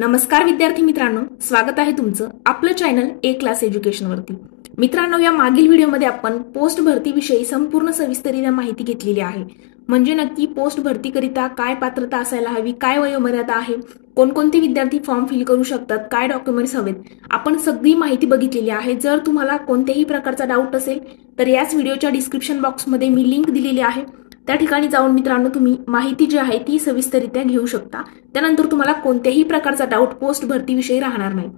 नमस्कार विद्यार्थी मित्रांनो, स्वागत आहे तुमचं आपलं चॅनल ए क्लास एज्युकेशन वरती। मित्रांनो, या मागील व्हिडिओमध्ये आपण पोस्ट भरतीविषयी संपूर्ण सविस्तररित्या माहिती घेतलेली आहे। म्हणजे नक्की पोस्ट भरतीकरिता काय पात्रता असायला हवी, काय वयोमर्यादा आहे, कोणकोणते विद्यार्थी फॉर्म फिल करू शकतात, काय डॉक्युमेंट्स हवेत, आपण सगळी माहिती बघितलेली आहे। जर तुम्हाला कोणत्याही प्रकारचा डाऊट असेल तर याच व्हिडिओच्या डिस्क्रिप्शन बॉक्समध्ये मी लिंक दिलेली आहे, त्या ठिकाणी जाऊन मित्रांनो तुम्ही माहिती जी आहे ती सविस्तररित्या घेऊ शकता। त्यानंतर तुम्हाला कोणत्याही प्रकारचा डाऊट पोस्ट भरतीविषयी राहणार नाही।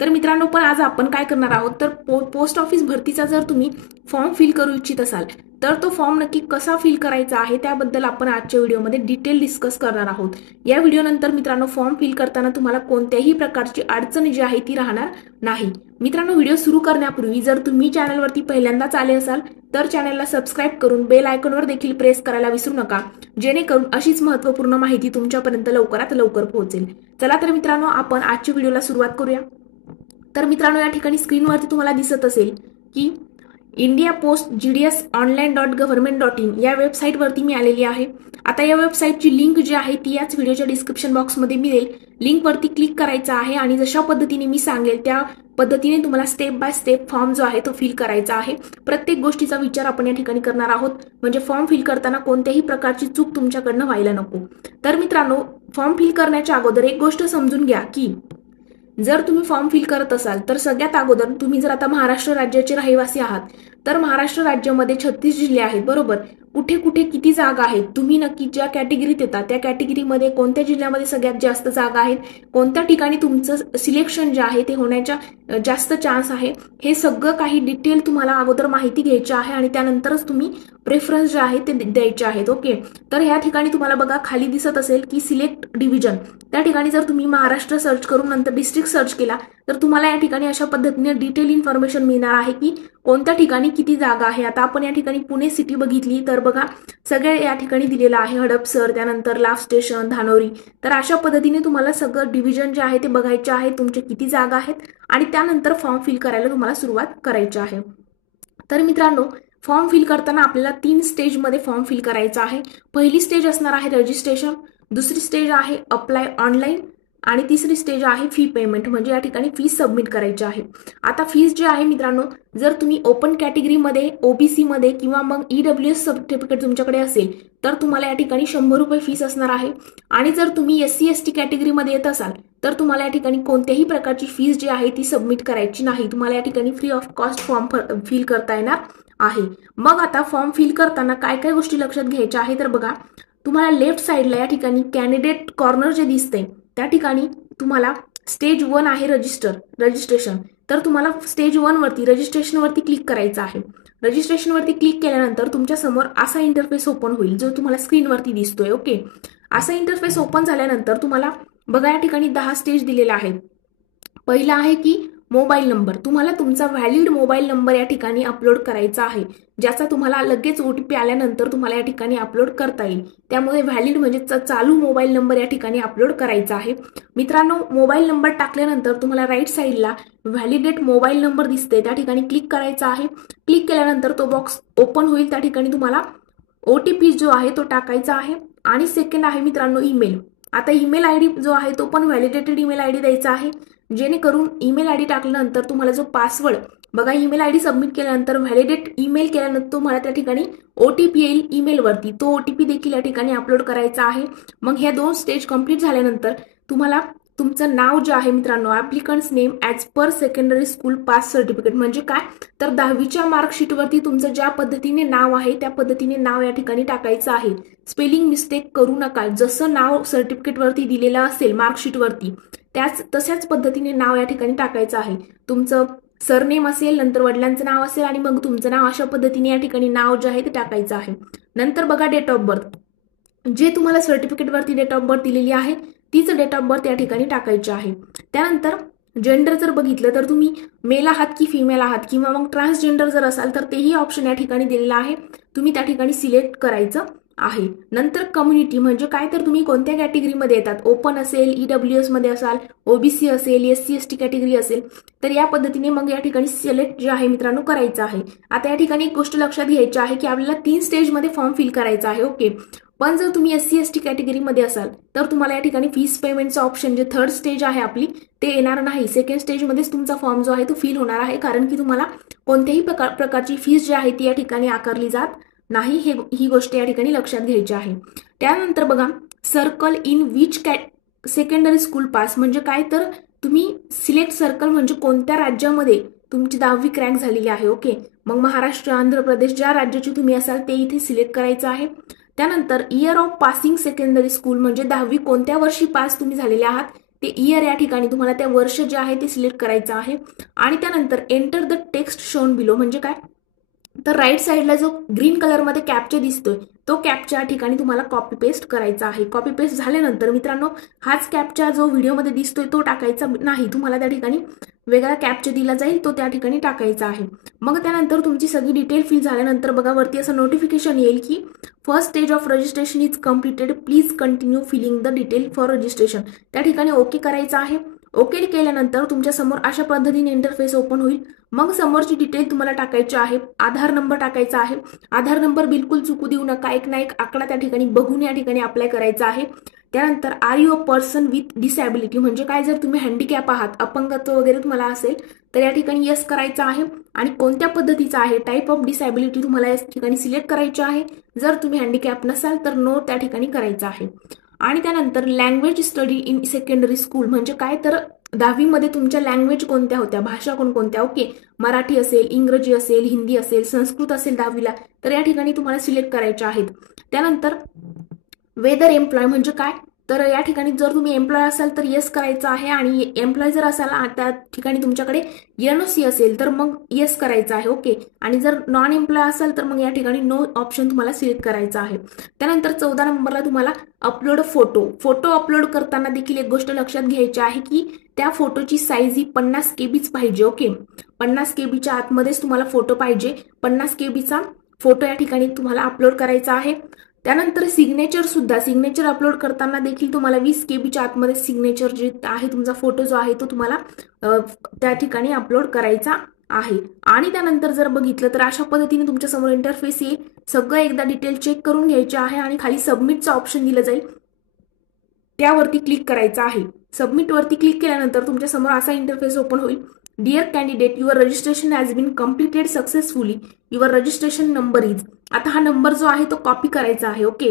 तर मित्रांनो, पण आज आपण काय करणार आहोत तर पोस्ट ऑफिस भरतीचा जर तुम्ही फॉर्म फिल करू इच्छित असाल तर तो फॉर्म नक्की कसा फिल करायचा आहे त्याबद्दल आपण आजच्या व्हिडिओमध्ये डिटेल डिस्कस करणार आहोत। या व्हिडिओनंतर मित्रांनो, फॉर्म फिल करताना तुम्हाला कोणत्याही प्रकारची अडचण जी आहे ती राहणार नाही। मित्रांनो, व्हिडिओ सुरू करण्यापूर्वी जर तुम्ही चॅनलवरती पहिल्यांदाच आले असाल तर चॅनलला सबस्क्राइब करून बेल आयकॉनवर देखील प्रेस करायला विसरू नका, जेणेकरून अशीच महत्त्वपूर्ण माहिती तुमच्यापर्यंत लवकरात लवकर पोहोचेल। चला तर मित्रांनो, आपण आजच्या व्हिडिओला सुरुवात करूया। तर मित्रांनो, या ठिकाणी स्क्रीनवरती तुम्हाला दिसत असेल की इंडिया पोस्ट gds.online.government.in या वेबसाईटवरती मी आलेली आहे। आता या वेबसाईटची लिंक जी आहे ती याच व्हिडिओच्या डिस्क्रिप्शन बॉक्समध्ये मिळेल। लिंकवरती क्लिक करायचं आहे आणि जशा पद्धतीने मी सांगेल त्या पद्धतीने तुम्हाला स्टेप बाय स्टेप फॉर्म जो आहे तो फिल करायचा आहे। प्रत्येक गोष्टीचा विचार आपण या ठिकाणी करणार आहोत, म्हणजे फॉर्म फिल करताना कोणत्याही प्रकारची चूक तुमच्याकडनं व्हायला नको। तर मित्रांनो, फॉर्म फिल करण्याच्या अगोदर एक गोष्ट समजून घ्या की जर तुम्ही फॉर्म फिल करत असाल तर सगळ्यात अगोदर तुम्ही जर आता महाराष्ट्र राज्याचे रहिवासी आहात तर महाराष्ट्र राज्यामध्ये 36 जिल्हे आहेत, बरोबर। कुठे कुठे किती जागा आहेत, तुम्ही नक्की ज्या कॅटेगरीत येतात त्या कॅटेगरीमध्ये कोणत्या जिल्ह्यामध्ये सगळ्यात जास्त जागा आहेत, कोणत्या ठिकाणी तुमचं सिलेक्शन जे आहे ते होण्याच्या जास्त चान्स आहे, हे सगळं काही डिटेल तुम्हाला अगोदर माहिती घ्यायची आहे आणि त्यानंतरच तुम्ही प्रेफरन्स जे आहे ते द्यायचे आहेत। ओके, तर ह्या ठिकाणी तुम्हाला बघा खाली दिसत असेल की सिलेक्ट डिव्हिजन, त्या ठिकाणी जर तुम्ही महाराष्ट्र सर्च करून नंतर डिस्ट्रिक्ट सर्च केला तर तुम्हाला या ठिकाणी अशा पद्धतीने डिटेल इन्फॉर्मेशन मिळणार आहे की कोणत्या ठिकाणी किती जागा आहे। आता आपण या ठिकाणी पुणे सिटी बघितली तर बघा सगळे या ठिकाणी दिलेलं आहे, हडपसर, त्यानंतर लास्ट स्टेशन, धानोरी। तर अशा पद्धतीने तुम्हाला सगळं डिव्हिजन जे आहे ते बघायचे आहे, तुमचे किती जागा आहेत आणि त्यानंतर फॉर्म फिल करायला तुम्हाला सुरुवात करायची आहे। तर मित्रांनो, फॉर्म फिल करताना आपल्याला 3 स्टेजमध्ये फॉर्म फिल करायचा आहे। पहिली स्टेज असणार आहे रजिस्ट्रेशन, दुसरी स्टेज आहे अप्लाय ऑनलाईन आणि तिसरी स्टेज आहे फी पेमेंट, म्हणजे या ठिकाणी फीस सबमिट करायची आहे। आता फीस जी आहे मित्रांनो, जर तुम्ही ओपन कॅटेगरीमध्ये, ओबीसी मध्ये किंवा मग ईडब्ल्यूएस सर्टिफिकेट तुमच्याकडे असेल तर तुम्हाला या ठिकाणी 100 रुपये फीस असणार आहे आणि जर तुम्ही एससी एसटी कॅटेगरीमध्ये येत असाल तर तुम्हाला या ठिकाणी कोणत्याही प्रकारची फीस जी आहे ती सबमिट करायची नाही, तुम्हाला या ठिकाणी free of cost form fill करता येणार आहे। मग आता फॉर्म फिल करताना काय काय गोष्टी लक्षात घ्यायच्या आहे तर बघा, तुम्हाला लेफ्ट साइडला या ठिकाणी कॅन्डिडेट कॉर्नर जे दिसते त्या ठिकाणी तुम्हाला स्टेज 1 आहे रजिस्ट्रेशन, तर तुम्हाला स्टेज 1 वरती रजिस्ट्रेशन वरती क्लिक करायचं आहे। रजिस्ट्रेशन वरती क्लिक केल्यानंतर तुमच्या समोर असा इंटरफेस ओपन होईल जो तुम्हाला स्क्रीनवरती दिसतोय। ओके, असा इंटरफेस ओपन झाल्यानंतर तुम्हाला बघा या ठिकाणी 10 स्टेज दिलेला आहे। पहिला आहे की मोबाईल नंबर, तुम्हाला तुमचा व्हॅलिड मोबाईल नंबर या ठिकाणी अपलोड करायचा आहे, ज्याचा तुम्हाला लगेच ओटीपी आल्यानंतर तुम्हाला या ठिकाणी अपलोड करता येईल। त्यामुळे व्हॅलिड म्हणजे चालू मोबाईल नंबर या ठिकाणी अपलोड करायचा आहे। मित्रांनो, मोबाईल नंबर टाकल्यानंतर तुम्हाला राईट साईडला व्हॅलिडेट मोबाईल नंबर दिसते, त्या ठिकाणी क्लिक करायचा आहे। क्लिक केल्यानंतर तो बॉक्स ओपन होईल, त्या ठिकाणी तुम्हाला ओटीपी जो आहे तो टाकायचा आहे आणि सेकंड आहे मित्रांनो ईमेल। आता ईमेल आयडी जो आहे तो पण व्हॅलिडेटेड ईमेल आयडी द्यायचा आहे, जेणेकरून ईमेल आयडी टाकल्यानंतर तुम्हाला जो पासवर्ड बघा ईमेल आयडी सबमिट केल्यानंतर व्हॅलिडेट ईमेल केल्यानंतर तुम्हाला त्या ठिकाणी ओटीपी येईल ईमेलवरती, तो ओटीपी देखील या ठिकाणी अपलोड करायचा आहे। मग ह्या 2 स्टेज कंप्लीट झाल्यानंतर तुम्हाला तुमचं नाव जे आहे मित्रांनो, applicant's name as per secondary school pass certificate, म्हणजे काय तर 10वीच्या मार्कशीटवरती तुमचं ज्या पद्धतीने नाव आहे त्या पद्धतीने नाव या ठिकाणी टाकायचं आहे। स्पेलिंग मिस्टेक करू नका, जसं नाव सर्टिफिकेटवरती दिलेलं असेल मार्कशीटवरती तशाच पद्धतीने नाव या ठिकाणी टाकायचं आहे। तुमचं सरनेम असेल, नंतर वडिलांचं नाव असेल आणि मग तुमचं नाव, अशा पद्धतीने या ठिकाणी नाव जे आहे ते टाकायचं आहे। नंतर बघा डेट ऑफ बर्थ, जे तुम्हाला सर्टिफिकेटवरती डेट ऑफ बर्थ दिलेली आहे तीच डेट ऑफ बर्थ या ठिकाणी टाकायची आहे। त्यानंतर जेंडर जर बघितलं तर तुम्ही मेल आहात की फिमेल आहात किंवा मग ट्रान्सजेंडर जर असाल तर तेही ऑप्शन या ठिकाणी दिलेला आहे, तुम्ही त्या ठिकाणी सिलेक्ट करायचं आहे। नंतर कम्युनिटी म्हणजे काय तर तुम्ही कोणत्या कॅटेगरीमध्ये येतात, ओपन असेल, ईडब्ल्यूएस मध्ये असाल, ओबीसी असेल, एससी एसटी कॅटेगरी असेल, तर या पद्धतीने मग या ठिकाणी सिलेक्ट जे आहे मित्रांनो करायचं आहे। आता या ठिकाणी एक गोष्ट लक्षात घ्यायची आहे की आपल्याला 3 स्टेजमध्ये फॉर्म फिल करायचा आहे। ओके, पण जर तुम्ही SC ST कॅटेगरीमध्ये असाल तर तुम्हाला या ठिकाणी फीस पेमेंटचं ऑप्शन जे थर्ड स्टेज आहे आपली ते येणार नाही. सेकंड स्टेजमध्येच तुमचा फॉर्म जो आहे तो फिल होणार आहे, कारण की तुम्हाला कोणत्याही प्रकारची फीस जी आहे ती या ठिकाणी आकारली जात नाही. ही गोष्ट या ठिकाणी लक्षात घ्यायची आहे. त्यानंतर बघा, circle in which secondary school pass म्हणजे काय, तर तुम्ही सिलेक्ट सर्कल म्हणजे कोणत्या राज्यामध्ये तुमची 10वी क्रॅक झालेली आहे. ओके, मग महाराष्ट्र, आंध्र प्रदेश, ज्या राज्याची तुम्ही असाल ते इथे सिलेक्ट करायचं आहे. त्यानंतर year of passing secondary school म्हणजे 10वी कोणत्या वर्षी पास तुम्ही झालेले आहात ते इयर या ठिकाणी तुम्हाला त्या वर्ष जे आहे ते सिलेक्ट करायचं आहे. आणि त्यानंतर enter the text shown below म्हणजे काय, तर राईट साईडला जो ग्रीन कलरमध्ये कॅप्चा दिसतोय तो कॅप्चा ठिकाणी तुम्हाला कॉपी पेस्ट करायचा आहे. कॉपी पेस्ट झाल्यानंतर मित्रांनो हाच कॅप्चा जो व्हिडिओमध्ये दिसतोय तो टाकायचा नाही, तुम्हाला त्या ठिकाणी वेगळा कॅप्चा दिला जाईल तो त्या ठिकाणी टाकायचा आहे. मग त्यानंतर तुमची सगळी डिटेल फिल झाल्यानंतर बघा वरती असं नोटिफिकेशन येईल की first stage of registration is completed, please continue filling the detail for registration. त्या ठिकाणी ओके करायचं आहे. ओके केल्यानंतर तुमच्या समोर अशा पद्धतीने इंटरफेस ओपन होईल. मग समोरची डिटेल तुम्हाला टाकायची आहे. आधार नंबर टाकायचा आहे. आधार नंबर बिलकुल चुकू देऊ नका, एक ना एक आकडा त्या ठिकाणी बघून या ठिकाणी अप्लाय करायचा आहे. त्यानंतर are you a person with disability म्हणजे काय, जर तुम्ही हँडिकॅप आहात, अपंगत्व वगैरे तुम्हाला असेल तर या ठिकाणी येस करायचं आहे. आणि कोणत्या पद्धतीचा आहे, टाईप ऑफ डिसॅबिलिटी तुम्हाला या ठिकाणी सिलेक्ट करायची आहे. जर तुम्ही हँडिकॅप नसाल तर नो त्या ठिकाणी करायचं आहे. आणि त्यानंतर language study in secondary school म्हणजे काय, तर 10वी मध्ये तुमच्या लँग्वेज कोणत्या होत्या, भाषा कोणकोणत्या. ओके, मराठी असेल, इंग्रजी असेल, हिंदी असेल, संस्कृत असेल 10वीला तर या ठिकाणी तुम्हाला सिलेक्ट करायच्या आहेत. त्यानंतर वेदर एम्प्लॉय म्हणजे काय, तर या ठिकाणी जर तुम्ही एम्प्लॉय असाल तर येस करायचं आहे. आणि एम्प्लॉय जर असाल त्या ठिकाणी तुमच्याकडे NOC असेल तर मग येस करायचं आहे. ओके, आणि जर नॉन एम्प्लॉय असाल तर मग या ठिकाणी नो ऑप्शन तुम्हाला सिलेक्ट करायचं आहे. त्यानंतर 14 नंबरला तुम्हाला अपलोड फोटो अपलोड करताना देखील एक गोष्ट लक्षात घ्यायची आहे की त्या फोटोची साईज ही 50 KB पाहिजे. ओके, 50 KBच्या आतमध्येच तुम्हाला फोटो पाहिजे. 50 KBचा फोटो या ठिकाणी तुम्हाला अपलोड करायचा आहे. त्यानंतर सिग्नेचर अपलोड करताना देखील तुम्हाला 20 KBच्या आतमध्ये सिग्नेचर जे आहे तुमचा फोटो जो आहे तो तुम्हाला त्या ठिकाणी अपलोड करायचा आहे. आणि त्यानंतर जर बघितलं तर अशा पद्धतीने तुमच्या समोर इंटरफेस येईल. सगळं एकदा डिटेल चेक करून घ्यायचे आहे आणि खाली सबमिटचं ऑप्शन दिलं जाईल, त्यावरती क्लिक करायचं आहे. सबमिटवरती क्लिक केल्यानंतर तुमच्या समोर असा इंटरफेस ओपन होईल. Dear candidate, your registration has been completed successfully, your registration number is. आता हा नंबर जो आहे तो कॉपी करायचा आहे. ओके,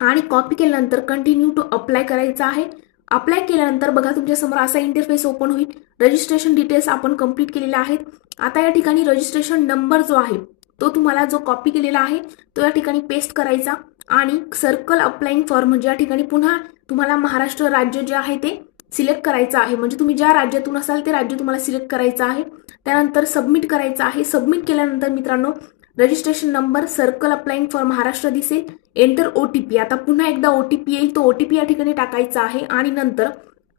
आणि कॉपी केल्यानंतर कंटिन्यू टू अप्लाय करायचा आहे. अप्लाय केल्यानंतर बघा तुमच्या समोर असा इंटरफेस ओपन होईल. रजिस्ट्रेशन डिटेल्स आपण कंप्लीट केलेले आहेत. आता या ठिकाणी रजिस्ट्रेशन नंबर जो आहे तो तुम्हाला जो कॉपी केलेला आहे तो या ठिकाणी पेस्ट करायचा. आणि सर्कल अप्लाइंग फॉर म्हणजे या ठिकाणी पुन्हा तुम्हाला महाराष्ट्र राज्य जे आहे ते सिलेक्ट करायचं आहे. म्हणजे तुम्ही ज्या राज्यातून असाल ते राज्य तुम्हाला सिलेक्ट करायचं आहे. त्यानंतर सबमिट करायचं आहे. सबमिट केल्यानंतर मित्रांनो registration number, circle applying for Maharashtra दिसेल. Enter OTP. आता पुन्हा एकदा OTP येईल, तो OTP या ठिकाणी टाकायचा आहे. आणि नंतर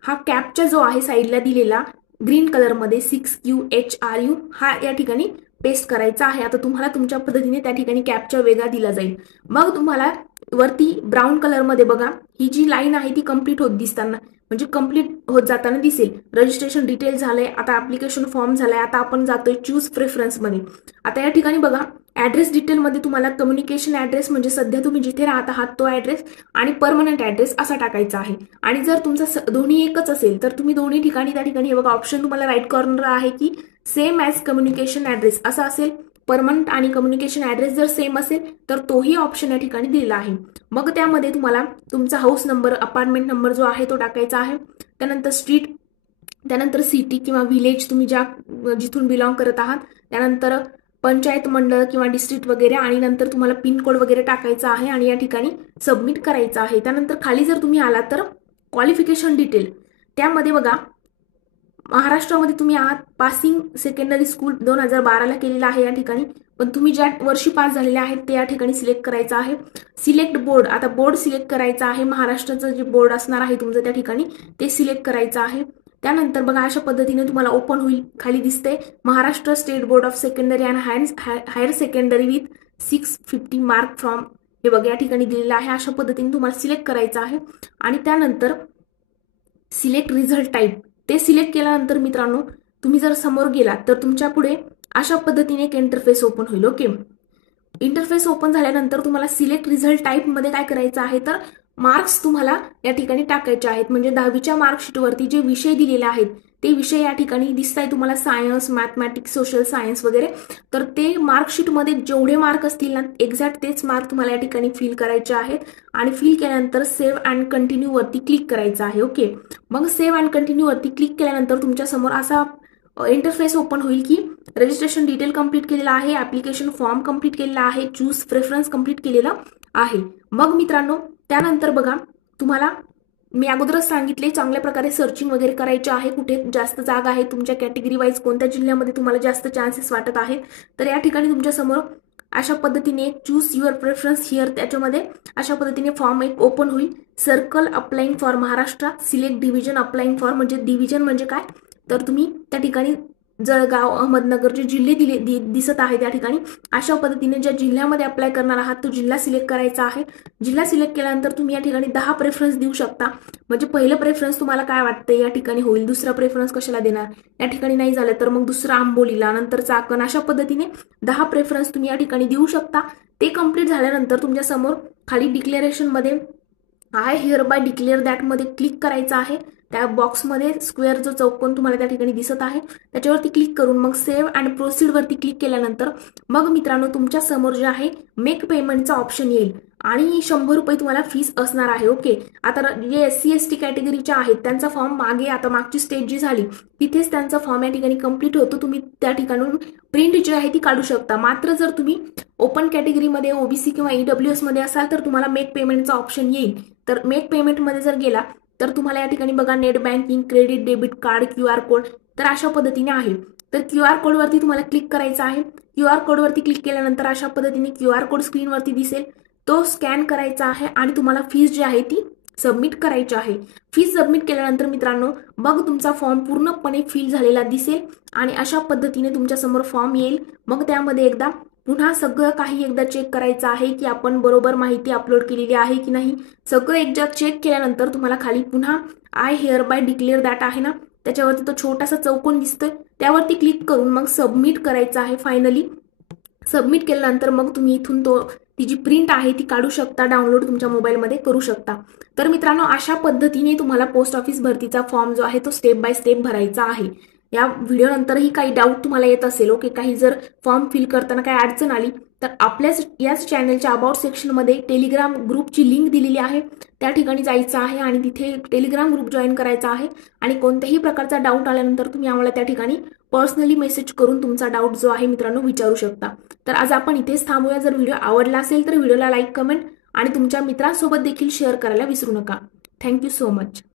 हा कॅप्चा जो आहे साईडला दिलेला ग्रीन कलरमध्ये 6QHRU हा या ठिकाणी पेस्ट करायचा आहे. आता तुम्हाला तुमच्या पद्धतीने त्या ठिकाणी कॅप्चा वेगळा दिला जाईल. मग तुम्हाला वरती ब्राऊन कलरमध्ये बघा ही जी लाईन आहे ती कंप्लीट होत दिसताना म्हणजे कंप्लीट होत जाताना दिसेल. रजिस्ट्रेशन डिटेल झालंय, आता ऍप्लिकेशन फॉर्म झालाय. आता आपण जातोय चूज प्रेफरन्समध्ये. आता या ठिकाणी बघा ऍड्रेस डिटेलमध्ये तुम्हाला कम्युनिकेशन ऍड्रेस म्हणजे सध्या तुम्ही जिथे राहत आहात तो ऍड्रेस आणि परमनंट ऍड्रेस असा टाकायचा आहे. आणि जर तुमचा दोन्ही एकच असेल तर तुम्ही दोन्ही ठिकाणी त्या ठिकाणी हे बघा ऑप्शन तुम्हाला राईट कॉर्नर आहे की सेम ॲज कम्युनिकेशन ऍड्रेस असा असेल. परमनंट आणि कम्युनिकेशन ऍड्रेस जर सेम असेल तर तोही ऑप्शन या ठिकाणी दिलेला आहे. मग त्यामध्ये तुम्हाला तुमचा हाऊस नंबर, अपार्टमेंट नंबर जो आहे तो टाकायचा आहे. त्यानंतर स्ट्रीट, त्यानंतर सिटी किंवा विलेज तुम्ही जिथून बिलॉंग करत आहात, त्यानंतर पंचायत मंडळ किंवा डिस्ट्रिक्ट वगैरे, आणि नंतर तुम्हाला पिनकोड वगैरे टाकायचा आहे आणि या ठिकाणी सबमिट करायचं आहे. त्यानंतर खाली जर तुम्ही आलात तर क्वालिफिकेशन डिटेल त्यामध्ये बघा महाराष्ट्रामध्ये तुम्ही आहात, पासिंग सेकंडरी स्कूल 2012ला केलेला आहे या ठिकाणी, पण तुम्ही ज्या वर्षी पास झालेले आहेत ते या ठिकाणी सिलेक्ट करायचं आहे. सिलेक्ट बोर्ड, आता बोर्ड सिलेक्ट करायचं आहे. महाराष्ट्राचं जे बोर्ड असणार आहे तुमचं त्या ठिकाणी ते सिलेक्ट करायचं आहे. त्यानंतर बघा अशा पद्धतीने तुम्हाला ओपन होईल. खाली दिसते Maharashtra state board of secondary and higher secondary with 650 mark from, हे बघा या ठिकाणी दिलेलं आहे. अशा पद्धतीने तुम्हाला सिलेक्ट करायचं आहे. आणि त्यानंतर सिलेक्ट रिझल्ट टाईप ते सिलेक्ट केल्यानंतर मित्रांनो तुम्ही जर समोर गेलात तर तुमच्या पुढे अशा पद्धतीने एक इंटरफेस ओपन होईल. ओके, इंटरफेस ओपन झाल्यानंतर तुम्हाला सिलेक्ट रिझल्ट टाईप मध्ये काय करायचं आहे तर मार्क्स तुम्हाला या ठिकाणी टाकायचे आहेत. म्हणजे 10वीच्या मार्कशीटवरती जे विषय दिलेले आहेत ते विषय या ठिकाणी दिसत आहे तुम्हाला, सायन्स, मॅथमॅटिक्स, सोशल सायन्स वगैरे. तर ते मार्कशीटमध्ये जेवढे मार्क असतील ना एक्झॅक्ट तेच मार्क तुम्हाला या ठिकाणी फिल करायचे आहेत. आणि फिल केल्यानंतर सेव्ह अँड कंटिन्यू वरती क्लिक करायचं आहे. ओके, मग सेव्ह अँड कंटिन्यू वरती क्लिक केल्यानंतर तुमच्या समोर असा इंटरफेस ओपन होईल की रजिस्ट्रेशन डिटेल कंप्लीट केलेला आहे, ऍप्लिकेशन फॉर्म कंप्लीट केलेला आहे, चूज प्रेफरन्स कंप्लीट केलेला आहे. मग मित्रांनो त्यानंतर बघा तुम्हाला मी अगोदरच सांगितले चांगल्या प्रकारे सर्चिंग वगैरे करायचे आहे, कुठे जास्त जागा आहे तुमच्या कॅटेगरी वाईज, कोणत्या जिल्ह्यामध्ये तुम्हाला जास्त चान्सेस वाटत आहेत. तर या ठिकाणी तुमच्या समोर अशा पद्धतीने एक चूज युअर प्रेफरन्स हिअर त्याच्यामध्ये अशा पद्धतीने फॉर्म एक ओपन होईल. Circle applying for Maharashtra, select division applying for, म्हणजे डिव्हिजन म्हणजे काय तर तुम्ही त्या ठिकाणी जळगाव, अहमदनगर जे जिल्हे दिसत आहे त्या ठिकाणी अशा पद्धतीने ज्या जिल्ह्यामध्ये अप्लाय करणार आहात तो जिल्हा सिलेक्ट करायचा आहे. जिल्हा सिलेक्ट केल्यानंतर तुम्ही या ठिकाणी 10 प्रेफरन्स देऊ शकता. म्हणजे पहिलं प्रेफरन्स तुम्हाला काय वाटतं या ठिकाणी होईल, दुसरा प्रेफरन्स कशाला देणार, या ठिकाणी नाही झालं तर मग दुसरा आंबोलीला, नंतर चाकण, अशा पद्धतीने 10 प्रेफरन्स तुम्ही या ठिकाणी देऊ शकता. ते कंप्लीट झाल्यानंतर तुमच्या समोर खाली डिक्लेरेशन मध्ये I hereby declare that मध्ये क्लिक करायचं आहे. त्या बॉक्समध्ये स्क्वेअर जो चौकोन तुम्हाला त्या ठिकाणी दिसत आहे त्याच्यावरती क्लिक करून मग सेव्ह अँड प्रोसीड वरती क्लिक केल्यानंतर मग मित्रांनो तुमच्या समोर जे आहे मेक पेमेंटचा ऑप्शन येईल आणि 100 रुपये तुम्हाला फीस असणार आहे. ओके, आता जे SC ST कॅटेगरीच्या आहेत त्यांचा फॉर्म मागे आता मागची स्टेज जी झाली तिथेच त्यांचा फॉर्म या ठिकाणी कंप्लीट होतो. तुम्ही त्या ठिकाणून प्रिंट जी आहे ती काढू शकता. मात्र जर तुम्ही ओपन कॅटेगरीमध्ये OBC किंवा EWS मध्ये असाल तर तुम्हाला मेक पेमेंटचा ऑप्शन येईल. तर मेक पेमेंटमध्ये जर गेला तर तुम्हाला या ठिकाणी बघा net banking, credit, debit card, QR code, तर अशा पद्धतीने आहे. तर QR कोड वरती तुम्हाला क्लिक करायचं आहे. QR कोड वरती क्लिक केल्यानंतर अशा पद्धतीने QR कोड स्क्रीनवरती दिसेल, तो स्कॅन करायचा आहे आणि तुम्हाला फीस जी आहे ती सबमिट करायची आहे. फीस सबमिट केल्यानंतर मित्रांनो मग तुमचा फॉर्म पूर्णपणे फिल झालेला दिसेल आणि अशा पद्धतीने तुमच्या समोर फॉर्म येईल. मग त्यामध्ये एकदा पुन्हा सगळं काही एकदा चेक करायचं आहे की आपण बरोबर माहिती अपलोड केलेली आहे की नाही. सगळं एकदा चेक केल्यानंतर तुम्हाला खाली पुन्हा I hereby declare that आहे ना त्याच्यावरती तो छोटासा चौकोन दिसतोय त्यावरती क्लिक करून मग सबमिट करायचं आहे. फायनली सबमिट केल्यानंतर मग तुम्ही इथून ती जी प्रिंट आहे ती काढू शकता, डाउनलोड तुमच्या मोबाईलमध्ये करू शकता. तर मित्रांनो अशा पद्धतीने तुम्हाला पोस्ट ऑफिस भरतीचा फॉर्म जो आहे तो स्टेप बाय स्टेप भरायचा आहे. या व्हिडिओ नंतरही काही डाऊट तुम्हाला येत असेल, ओके, काही जर फॉर्म फिल करताना काही अडचण आली तर आपल्याच याच चॅनलच्या अबाउट सेक्शनमध्ये टेलिग्राम ग्रुपची लिंक दिलेली आहे, त्या ठिकाणी जायचं आहे आणि तिथे टेलिग्राम ग्रुप जॉईन करायचा आहे. आणि कोणत्याही प्रकारचा डाऊट आल्यानंतर तुम्ही आम्हाला त्या ठिकाणी पर्सनली मेसेज करून तुमचा डाऊट जो आहे मित्रांनो विचारू शकता. तर आज आपण इथेच थांबूया. जर व्हिडिओ आवडला असेल तर व्हिडिओला लाईक, कमेंट आणि तुमच्या मित्रांसोबत देखील शेअर करायला विसरू नका. Thank you so much.